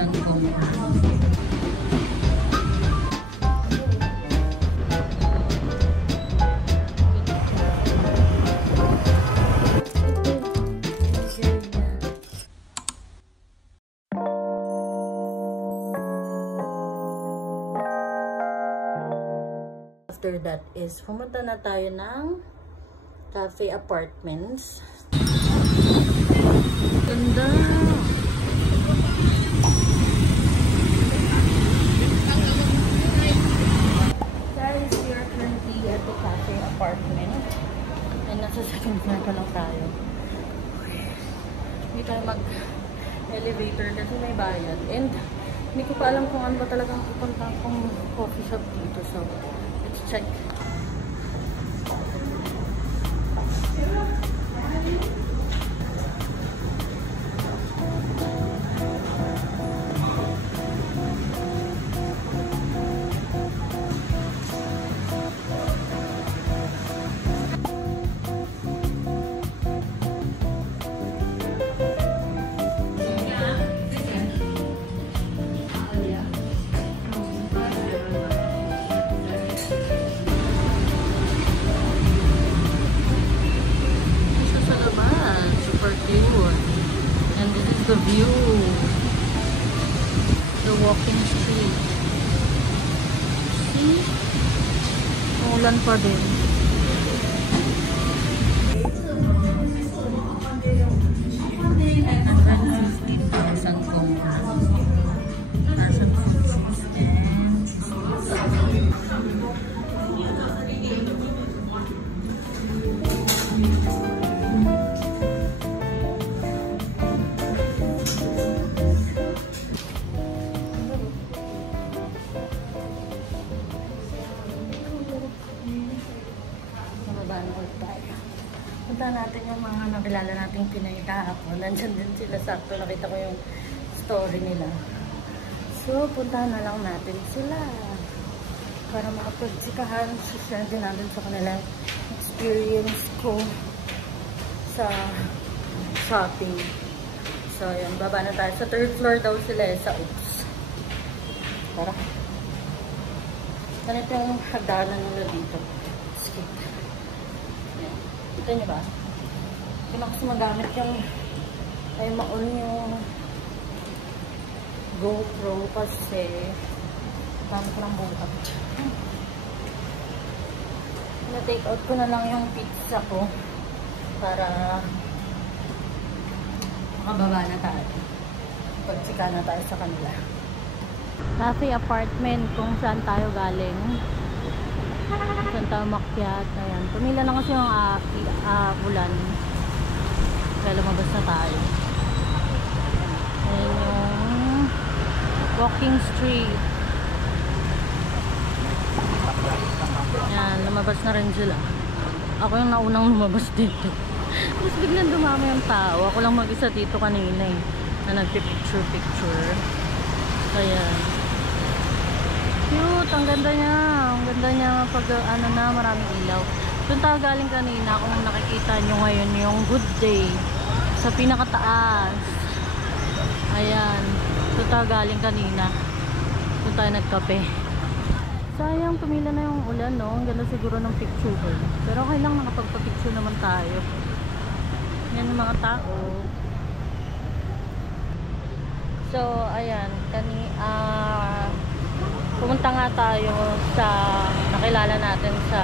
Sangkong. After that is pumunta na tayo ng Cafe Apartments. Ganda! Guys, we are currently at the Cafe Apartment. And nasa second floor pa lang tayo. Hindi tayo mag-elevator kasi may bayad. And hindi ko pa alam kung ano ba talagang pupunta akong coffee shop dito. So, let's check. The view, the walking street. See? Ulan pa din. Punta natin yung mga nakilala nating Pinay kahapon. Nandyan din sila, sakto nakita ko yung story nila. So, punta na lang natin sila para makapagtsikahan. Share din natin sa kanila experience ko sa shopping. So, yun, baba na tayo. Sa third floor daw sila sa Oops. Tara. Ganito yung hagdanan nila dito. Skip. Kita nyo ba? Hindi na kasi magamit yung ay maon yung GoPro kasi gamit ko ng buhat. Na-take out ko na lang yung pizza ko para makababa na tayo. Pagsika na tayo sa kanila. Cafe Apartment kung saan tayo galing. Saan tayo makyat. Ayan. Pumila lang kasi yung ulan. Kaya lumabas na tayo. Ayan yung walking street. Ayan. Lumabas na rin sila. Ako yung naunang lumabas dito. Tapos biglang dumami yung tao. Ako lang mag-isa dito kanina eh. Na nagpipicture-picture. Ayan. Cute, ang ganda niya. Ang ganda niya pag ano na, maraming ilaw. Doon tayo galing kanina, kung nakikita nyo ngayon yung Good Day sa pinakataas. Ayan. Doon tayo galing kanina. Doon tayo nagkape. Sayang, tumila na yung ulan, no? Ang ganda siguro ng picture ko. Pero okay lang, nakapagpa-picture naman tayo. Yan yung mga tao. So, ayan. Pumunta nga tayo sa nakilala natin sa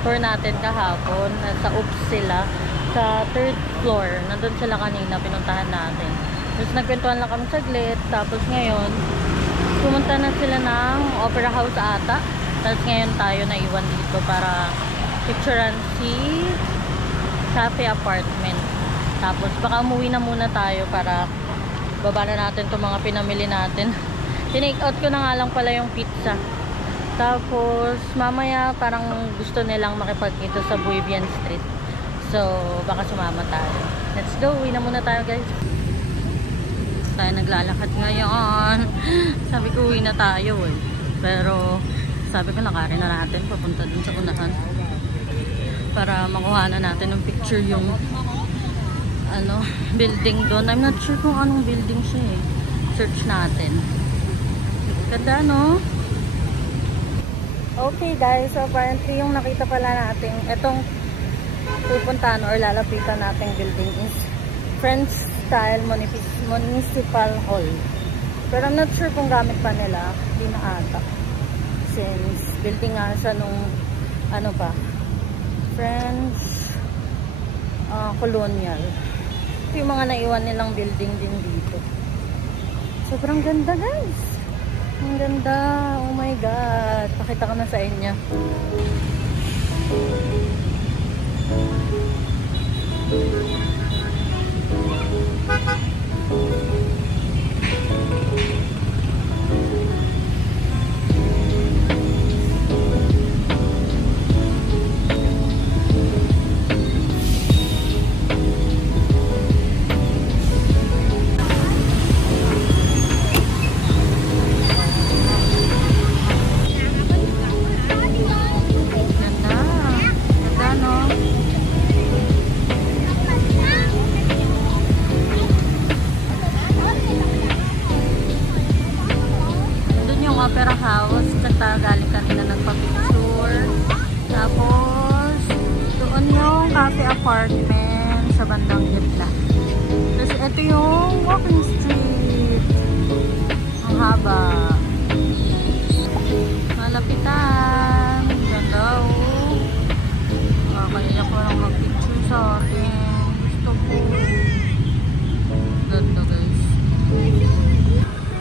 tour natin kahapon. Sa Oops sila. Sa third floor. Nandun sila kanina. Pinuntahan natin. Tapos nagkwentuhan lang kami saglit. Tapos ngayon, pumunta na sila ng Opera House ata. Tapos ngayon tayo naiwan dito para picturean si Cafe Apartment. Tapos baka umuwi na muna tayo para baba na natin itong mga pinamili natin. Tinake out ko na nga lang pala yung pizza. Tapos mamaya parang gusto nilang makipagkita sa Buevian Street. So baka sumama tayo. Let's go, uwi na muna tayo guys. Tayo naglalakad ngayon. Sabi ko uwi na tayo eh. Pero sabi ko lakarin na natin papunta dun sa unahan. Para makuha na natin ng picture yung ano, building doon. I'm not sure kung anong building siya eh. search natin. Ganda, no? Okay guys, so apparently yung nakita pala natin, itong pupuntahan or lalapitan nating building is French style municipal hall. Pero I'm not sure kung gamit pa nila, hindi na ata. Since building nga siya nung ano pa, French colonial. Ito yung mga naiwan nilang building din dito. Sobrang ganda guys. Ang ganda. Oh my god. Pakita ko na sa inyo. Opera House, tsaka galing kanina nagpa-picture. Tapos doon yung cafe apartment sa bandang gitna. Tapos ito yung walking street. Ang haba. Malapitan. Ganda oh. Kanina ko lang mag-picture sa akin. Gusto ko. Ganda guys.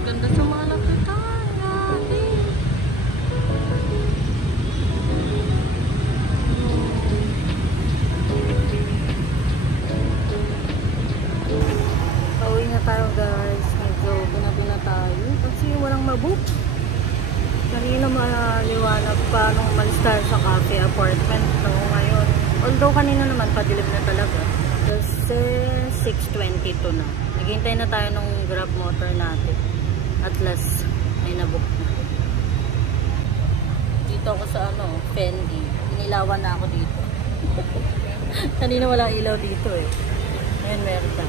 Ganda sa malapitan. Tayo guys, medyo ginabi na tayo kasi walang mabook. Kanina maliwanag pa nung umalis tayo sa cafe apartment. So ngayon, although kanina naman padilim na talaga, kasi 6:22 na. Naghintay na tayo nung grab motor natin. At last ay nabook na. Dito ako sa Fendi. Inilawan na ako dito. Kanina walang ilaw dito eh. Ngayon meron na.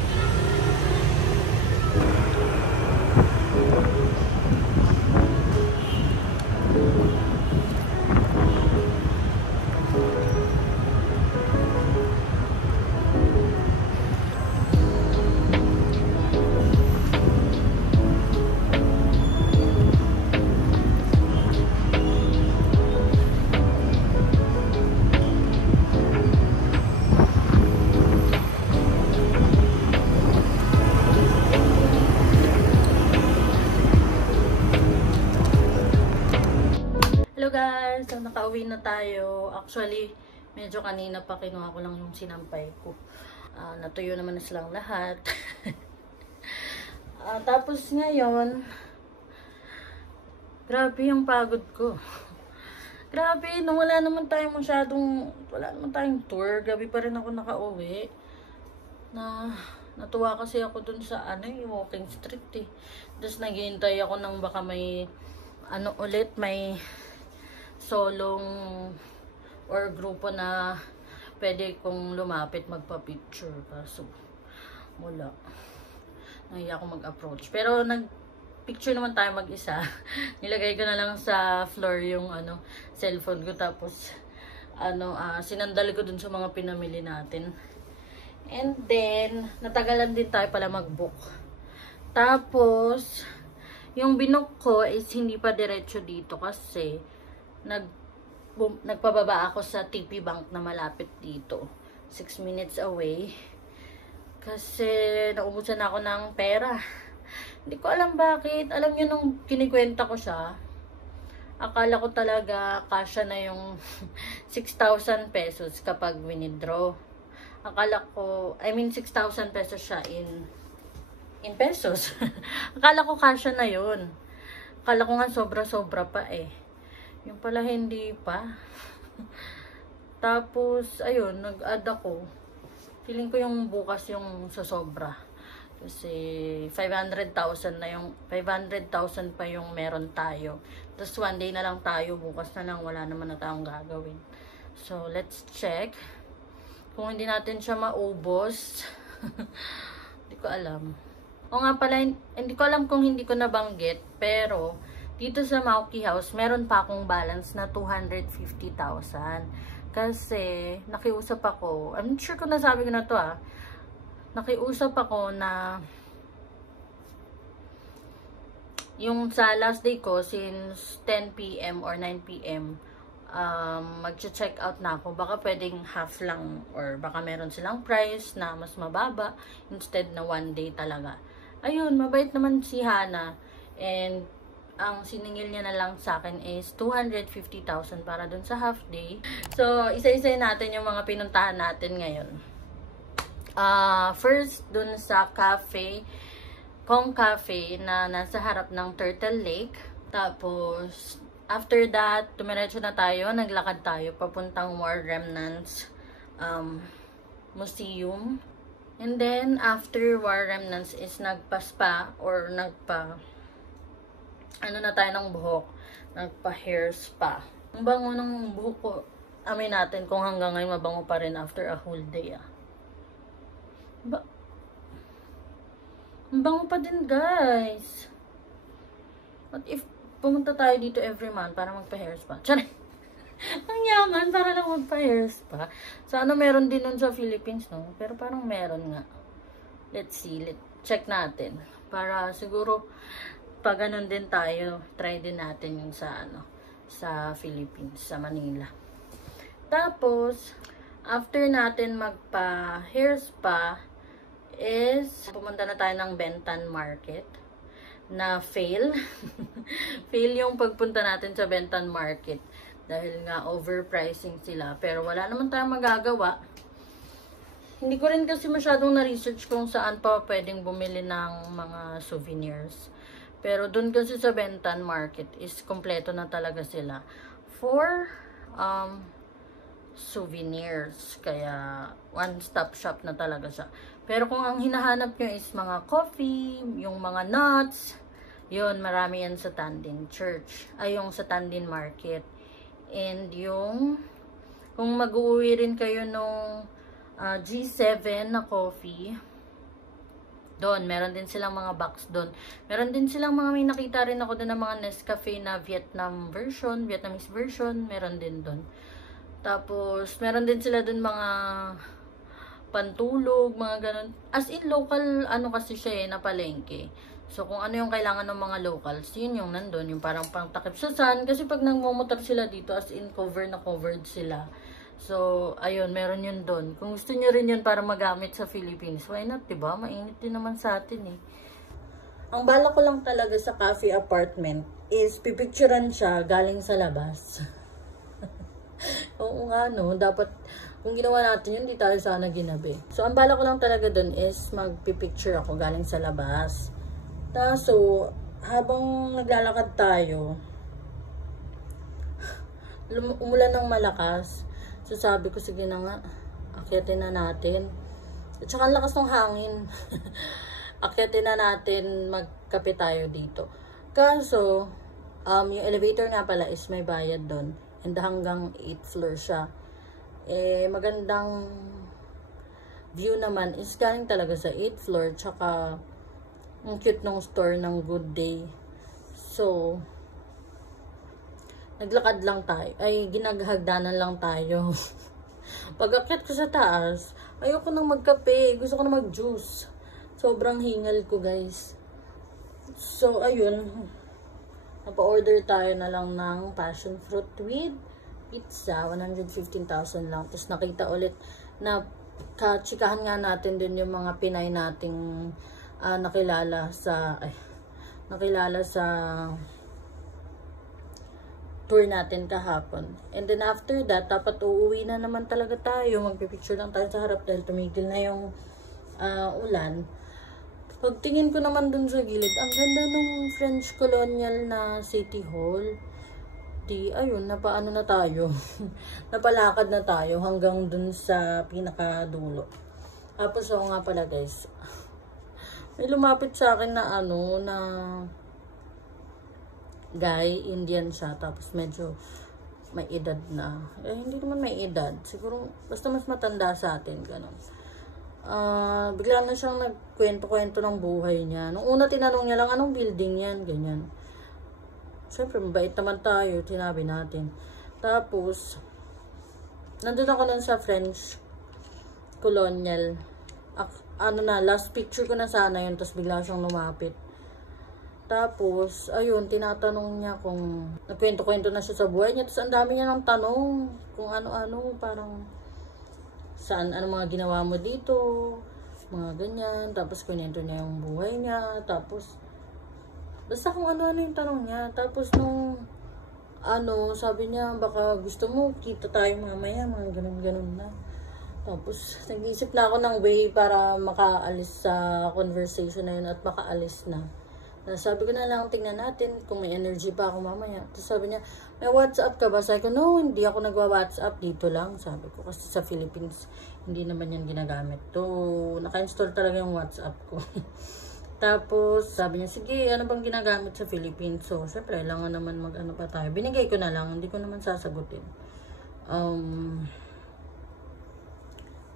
Guys, so nakauwi na tayo. Actually, medyo kanina pa kinuha ko lang yung sinampay ko. Natuyo naman na silang lahat. Tapos ngayon, grabe yung pagod ko. Grabe, nung wala naman tayong tour. Grabe pa rin ako nakauwi. Natuwa kasi ako dun sa yung walking street eh. Tapos naghihintay ako ng baka may may solong or grupo na pwede kong lumapit magpa-picture. Kaso wala. Nahiya ako mag-approach. Pero nag-picture naman tayo mag-isa. Nilagay ko na lang sa floor yung cellphone ko. Tapos sinandal ko dun sa mga pinamili natin. And then natagalan din tayo pala mag-book. Tapos yung binook ko is hindi pa diretso dito kasi nagpababa ako sa TP Bank na malapit dito. 6 minutes away. Kasi naubusan ako ng pera. Hindi ko alam bakit. Alam nyo nung kinikwenta ko siya, akala ko talaga kasya na yung 6,000 pesos kapag winidraw. Akala ko, 6,000 pesos siya in pesos. Akala ko kasya na yun. Akala ko nga sobra-sobra pa eh. Yung pala hindi pa. Tapos, ayun, nag-add ako. Feeling ko yung bukas yung sa sobra. Kasi 500,000 na yung 500,000 pa yung meron tayo. Tapos one day na lang tayo, bukas na lang wala naman na tayong gagawin. So, let's check. Kung hindi natin siya maubos, hindi ko alam. O nga pala, hindi ko alam kung hindi ko nabanggit, pero dito sa Mauki House, meron pa akong balance na 250,000. Kasi, nakiusap ako, I'm not sure kung nasabi ko na to nakiusap ako na yung sa last day ko, since 10 PM or 9 PM, mag-check out na ako. Baka pwedeng half lang or baka meron silang price na mas mababa instead na 1 day talaga. Ayun, mabait naman si Hana. And ang siningil niya na lang sa akin is 250,000 para dun sa half day. So, isa-isay natin yung mga pinuntahan natin ngayon. First, dun sa cafe, Kong Cafe na nasa harap ng Turtle Lake. Tapos, after that, tumiretso na tayo, naglakad tayo papuntang War Remnants Museum. And then, after War Remnants is nagpa-spa or ano na tayo ng buhok, nagpa-hair spa. Ang bango ng buhok ko, amin natin kung hanggang ngayon mabango pa rin after a whole day Ang bango pa din, guys. What if pumunta tayo dito every month para magpa-hair spa? Tiyan! Ang yaman para lang magpa-hair spa. Sana meron din nun sa Philippines, no? Pero parang meron nga. Let's see. Check natin. Para siguro, pag ganun din tayo, try din natin yung sa Philippines, sa Manila. Tapos, after natin magpa-hair spa, is pumunta na tayo ng Bentan Market na fail. Fail yung pagpunta natin sa Bentan Market dahil nga overpricing sila. Pero wala naman tayong magagawa. Hindi ko rin kasi masyadong na-research kung saan pa pwedeng bumili ng mga souvenirs. Pero dun kasi sa Bentan Market is kompleto na talaga sila for souvenirs. Kaya one-stop shop na talaga siya. Pero kung ang hinahanap nyo is mga coffee, yung mga nuts, yun, marami yan sa Tandin Church. Ay, yung sa Tandin Market. And yung, kung mag-uwi rin kayo nung G7 na coffee, doon, meron din silang mga box doon. Meron din silang may nakita rin ako doon ng mga Nescafe na Vietnamese version, meron din doon. Tapos, meron din sila doon mga pantulog, mga ganun. As in, local, kasi siya na palengke. So, kung ano yung kailangan ng mga locals, yun yung nandun, yung parang pang takip sa sun. Kasi pag nangmomotor sila dito, as in, covered sila. So, ayun, meron yun doon. Kung gusto nyo rin yun para magamit sa Philippines, why not, diba? Mainit din naman sa atin Ang bala ko lang talaga sa cafe apartment is pipicturean siya galing sa labas. Oo nga, no? Dapat, kung ginawa natin yun, di tayo sana ginabi. So, ang bala ko lang talaga dun is magpipicture ako galing sa labas. So, habang naglalakad tayo, umulan ng malakas. So, sabi ko, sige na nga, akyatin na natin. At saka ang lakas ng hangin. Akyatin na natin, magkape tayo dito. Kaso, yung elevator nga pala is may bayad doon. And hanggang 8th floor siya. Magandang view naman is galing talaga sa 8th floor. Tsaka, ang cute ng store ng Good Day. So, naglakad lang tayo. Ginaghagdanan lang tayo. Pag akyat ko sa taas, ayoko nang magkape. Gusto ko na mag-juice. Sobrang hingal ko, guys. So, ayun. Napa-order tayo na lang ng passion fruit with pizza. 115,000 lang. Tapos nakita ulit na kachikahan nga natin din yung mga Pinay nating nakilala sa tour natin kahapon. And then after that, dapat uuwi na naman talaga tayo. Magpipicture lang tayo sa harap dahil tumigil na yung ulan. Pagtingin ko naman dun sa gilid, ang ganda ng French Colonial na City Hall. Ayun, napaano na tayo. Napalakad na tayo hanggang dun sa pinakadulo. Tapos ako nga pala, guys. May lumapit sa akin na na guy, Indian siya. Tapos medyo may edad na. Hindi naman may edad. Siguro, basta mas matanda sa atin, gano'n. bigla na siyang nagkwento-kwento ng buhay niya. Nung una tinanong niya lang, anong building yan? Ganyan. Siyempre, mabait naman tayo, tinabi natin. Tapos, nandun ako nun sa French Colonial. Last picture ko na sana yun, tapos bigla siyang lumapit. Tapos, ayun, tinatanong niya kung nagkwento-kwento na siya sa buhay niya. Tapos, ang dami niya ng tanong kung ano-ano, parang saan, ano mga ginawa mo dito, mga ganyan. Tapos, kwento niya yung buhay niya. Tapos, basta kung ano-ano yung tanong niya. Tapos, nung, sabi niya, baka gusto mo, kita tayo mamaya, mga ganun-ganun na. Tapos, nag-iisip na ako ng way para makaalis sa conversation na yun at makaalis na. Sabi ko na lang, tingnan natin kung may energy pa ako mamaya. Tapos sabi niya, may WhatsApp ka ba? Sabi ko, no, hindi ako nagwa-WhatsApp. Dito lang. Sabi ko, kasi sa Philippines, hindi naman yan ginagamit. To, naka-install talaga yung WhatsApp ko. Tapos, sabi niya, sige, ano bang ginagamit sa Philippines? So, syempre, kailangan naman mag-ano pa tayo. Binigay ko na lang, hindi ko naman sasagutin.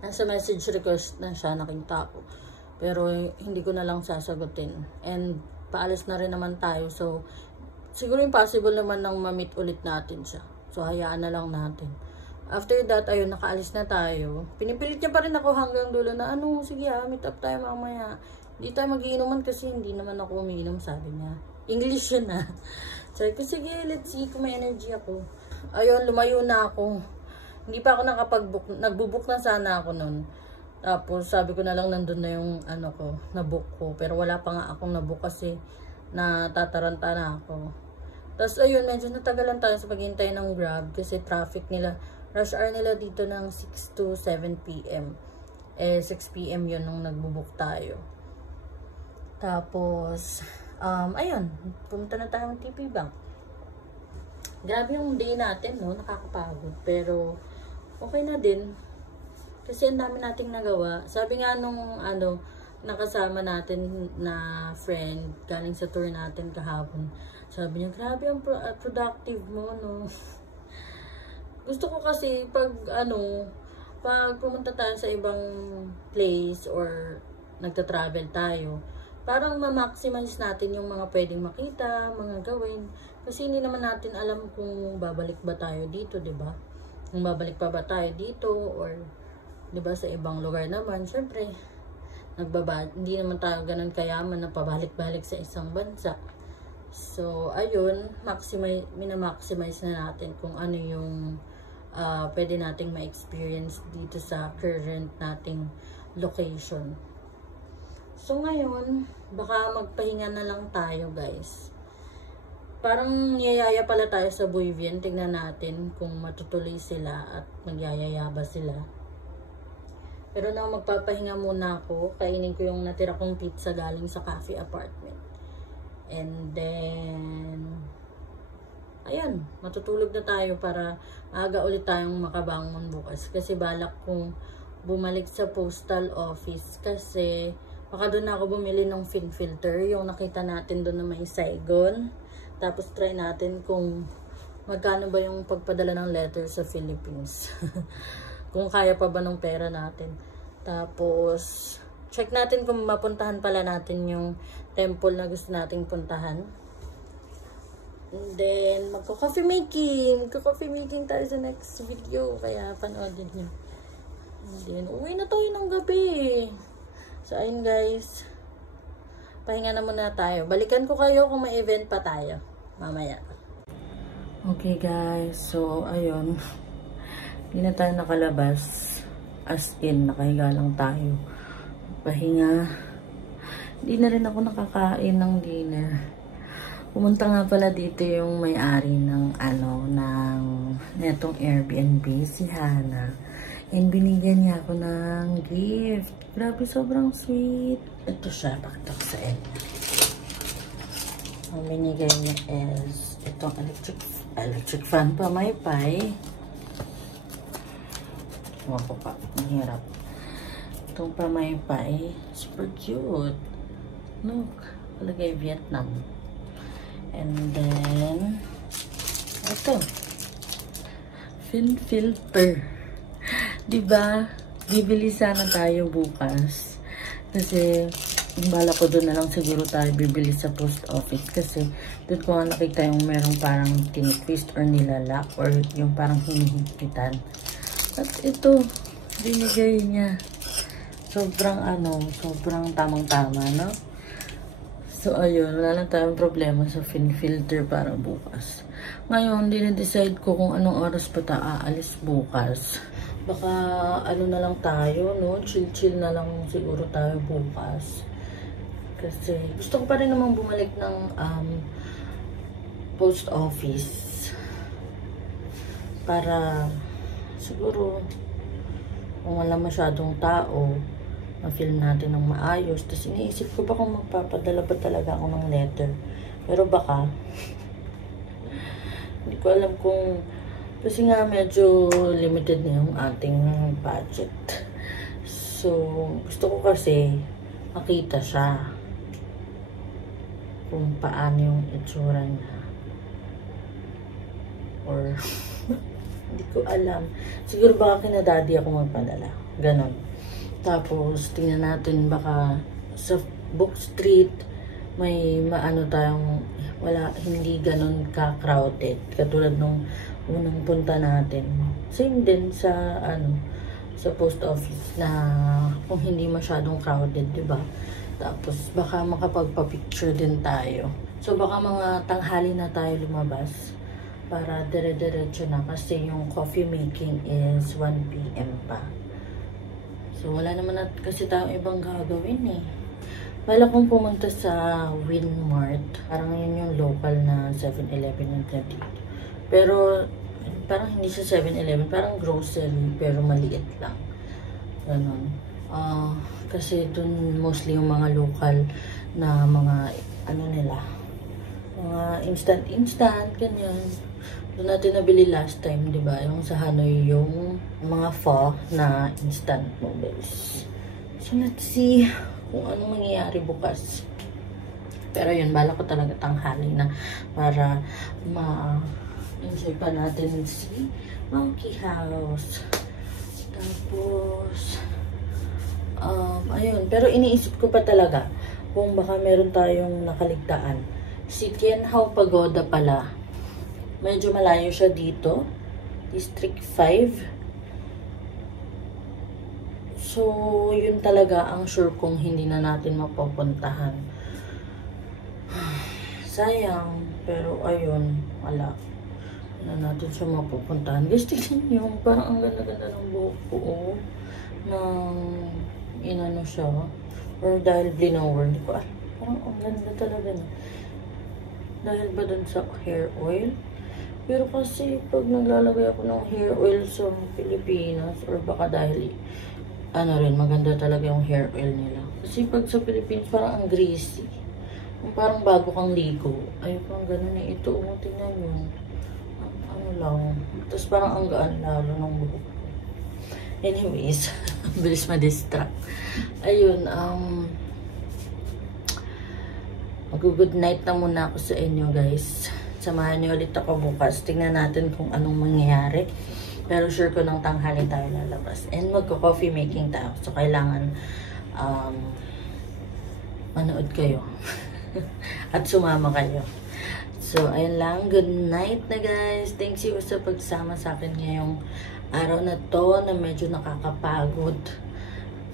Nasa message request na siya, nakita ko. Pero, hindi ko na lang sasagutin. And, paalis na rin naman tayo. So, siguro impossible naman nang ma-meet ulit natin siya. So, hayaan na lang natin. After that, ayun, nakaalis na tayo. Pinipilit niya pa rin ako hanggang dulo na, sige meet up tayo mamaya. Hindi tayo magiinuman kasi hindi naman ako umiinom, sabi niya. English yun na. Sabi ko, sige, let's see kung may energy ako. Ayun, lumayo na ako. Hindi pa ako nakapag-book. Nagbubook na sana ako nun. Tapos, sabi ko na lang nandun na yung na-book ko. Pero wala pa nga akong na-book kasi natataranta na ako. Tapos, ayun, medyo natagalan tayo sa paghintay ng Grab kasi traffic nila, rush hour nila dito ng 6 to 7 p.m. 6 p.m. yun nung nagbubook tayo. Tapos, ayun, pumunta na tayo ng TP Bank. Grabe yung day natin, no? Nakakapagod. Pero, okay na din. Kasi ang dami nating nagawa. Sabi nga nung nakasama natin na friend galing sa tour natin kahapon. Sabi niya, grabe ang productive mo, no? Gusto ko kasi pag pumunta tayo sa ibang place or nagta-travel tayo, parang ma-maximize natin yung mga pwedeng makita, mga gawin. Kasi hindi naman natin alam kung babalik ba tayo dito, 'di ba? Kung babalik pa ba tayo dito or 'di ba sa ibang lugar naman, syempre hindi naman tayo ganun kayaman na pabalik-balik sa isang bansa. So, ayun, mina-maximize na natin kung ano yung pwede nating ma-experience dito sa current nating location. So, ngayon, baka magpahinga na lang tayo, guys. Parang yayaya pala tayo sa Buivian. Tingnan natin kung matutuloy sila at magyayaya ba sila. Pero na magpapahinga muna ako. Kainin ko yung natira kong pizza galing sa cafe apartment. And then, ayan, matutulog na tayo para maaga ulit tayong makabangon bukas. Kasi balak kong bumalik sa postal office kasi baka doon ako bumili ng fin filter. Yung nakita natin doon na may Saigon. Tapos try natin kung magkano ba yung pagpadala ng letter sa Philippines. Kung kaya pa ba ng pera natin. Tapos, check natin kung mapuntahan pala natin yung temple na gusto nating puntahan. And then, magko-coffee making. Magko-coffee making tayo sa next video. Kaya, panoodin nyo. And then, uwi na tayo ng gabi. So, ayun guys. Pahinga na muna tayo. Balikan ko kayo kung may event pa tayo. Mamaya. Okay guys. So, ayun. Hindi na tayo nakalabas. As in, nakahiga lang tayo. Pahinga. Hindi na rin ako nakakain ng dinner. Pumunta nga pala dito yung may-ari ng netong Airbnb, si Hannah. And binigyan niya ako ng gift. Grabe, sobrang sweet. Ito siya, pakita ko sa inyo. Ang binigay niya is itong electric fan pa, may pie. Wako pa, mahirap. Itong pamaypay, super cute. Look, palagay Vietnam. And then, ito. Fin filter. Diba? bibili sana tayo bukas. Kasi, bala ko doon na lang siguro tayo bibili sa post office. Kasi, doon ko nga nakita yung merong parang tinitwist or nilalak or yung parang hinihigpitan. At ito, binigay niya. Sobrang sobrang tamang-tama, no? So, ayun, wala lang tayong problema sa filter para bukas. Ngayon, dinidecide ko kung anong oras pa aalis bukas. Baka, na lang tayo, no? Chill-chill na lang siguro tayo bukas. Kasi, gusto ko pa rin namang bumalik ng post office. Para, siguro, kung wala masyadong tao, ma-film natin ng maayos. Tapos iniisip ko ba kung magpapadala ba talaga ako ng letter. Pero baka, hindi ko alam kung, kasi nga medyo limited na yung ating budget. So, gusto ko kasi makita siya kung paano yung itsura niya. Or, hindi ko alam. Siguro baka kina daddy ako magpadala. Ganon. Tapos, tingnan natin baka sa Book Street may tayong hindi ganon ka-crowded. Katulad nung unang punta natin. Same din sa sa post office na kung hindi masyadong crowded, diba? Tapos, baka makapagpa-picture din tayo. So, baka mga tanghali na tayo lumabas para dire-diretso na kasi yung coffee making is 1 PM pa. So, wala naman kasi tayong ibang gagawin eh. Bala kong pumunta sa Winmart. Parang yun yung local na 7-Eleven yung dito. Pero, parang hindi sa 7-Eleven. Parang grocery, pero maliit lang. Ganon. Kasi dun mostly yung mga local na mga, nila, mga instant, ganyan. Doon natin nabili last time, di ba? Yung sa Hanoi, yung mga pho na instant noodles. So, let's see kung anong mangyayari bukas. Pero yun, bala ko talaga tanghali na para ma-enjoy pa natin si Monkey House. Tapos, ayun. Pero iniisip ko pa talaga kung baka meron tayong nakaligtaan. Si Tianhao Pagoda pala. Medyo malayo siya dito. District 5. So, yun talaga ang sure kong hindi na natin mapupuntahan. Sayang. Pero, ayun. Wala. Wala natin siya mapupuntahan. Guys, tignan nyo. Parang ang ganda-ganda ng buhok ko. Inano siya. Or dahil blower. Hindi ko alam. Parang ang ganda talaga na. Dahil ba dun sa hair oil? Pero kasi pag naglalagay ako ng hair oil sa Pilipinas or baka dahil maganda talaga yung hair oil nila. Kasi pag sa Pilipinas parang ang greasy. Parang bago kang ligo. Ay, parang ganun eh. Ito, tingnan nyo. Lang. Tapos parang ang gaan lalo ng buhok. Anyways, bilis ma-distract. Ayun, mag-good night na muna ako sa inyo, guys. Samahan niyo ulit ako bukas. Tingnan natin kung anong mangyayari. Pero sure ko ng tanghali tayo lalabas. And magko-coffee making tayo. So, kailangan manood kayo. At sumama kayo. So, ayun lang. Good night na, guys. Thanks you sa pagsama sa akin ngayong araw na to na medyo nakakapagod.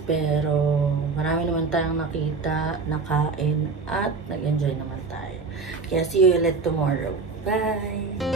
Pero, marami naman tayong nakita, nakain, at nag-enjoy naman tayo. Kaya, see you ulit tomorrow. Bye!